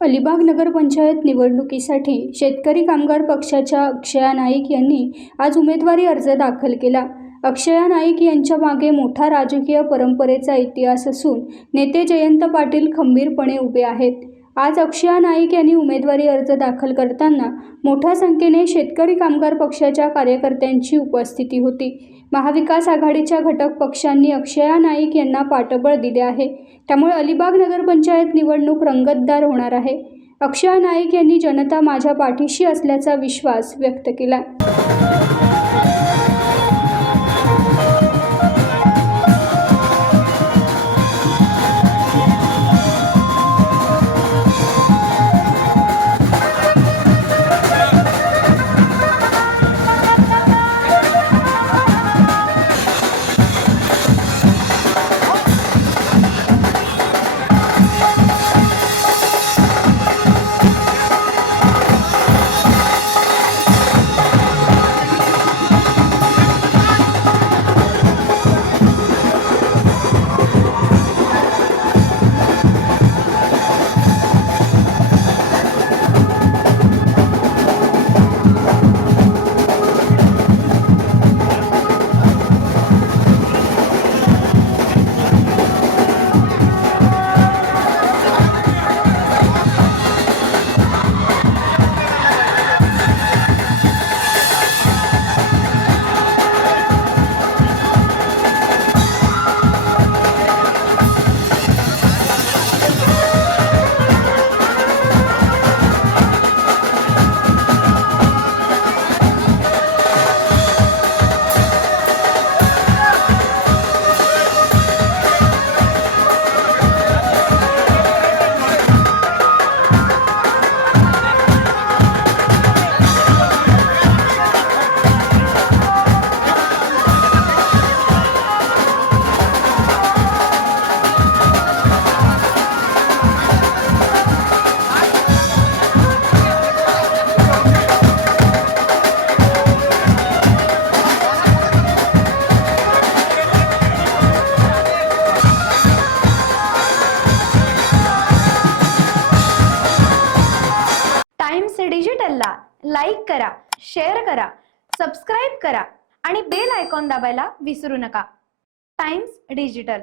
अलिबाग नगरपंचायत निवडणुकीसाठी शेतकरी कामगार पक्षाच्या अक्षया नाईक यांनी आज उमेदवारी अर्ज दाखल केला। अक्षया नाईक यांच्या मागे मोठा राजकीय परंपरेचा इतिहास असून नेते जयंत पाटील खंबीरपणे उभे आहेत। आज अक्षया नाईक यांनी उमेदवारी अर्ज दाखल करताना मोठ्या संख्येने शेतकरी कामगार पक्षाच्या कार्यकर्त्यांची उपस्थिती होती। महाविकास आघाडीच्या घटक पक्षांनी अक्षया नाईक यांना पाठबळ दिले आहे, त्यामुळे अलिबाग नगरपंचायत निवडणूक रंगतदार होणार आहे। अक्षया नाईक यांनी जनता माझ्या पाठीशी असल्याचा विश्वास व्यक्त केला। टाइम्स डिजिटलला लाईक करा, शेअर करा, सबस्क्राइब करा आणि बेल आयकॉन दाबायला विसरू नका। Times digital.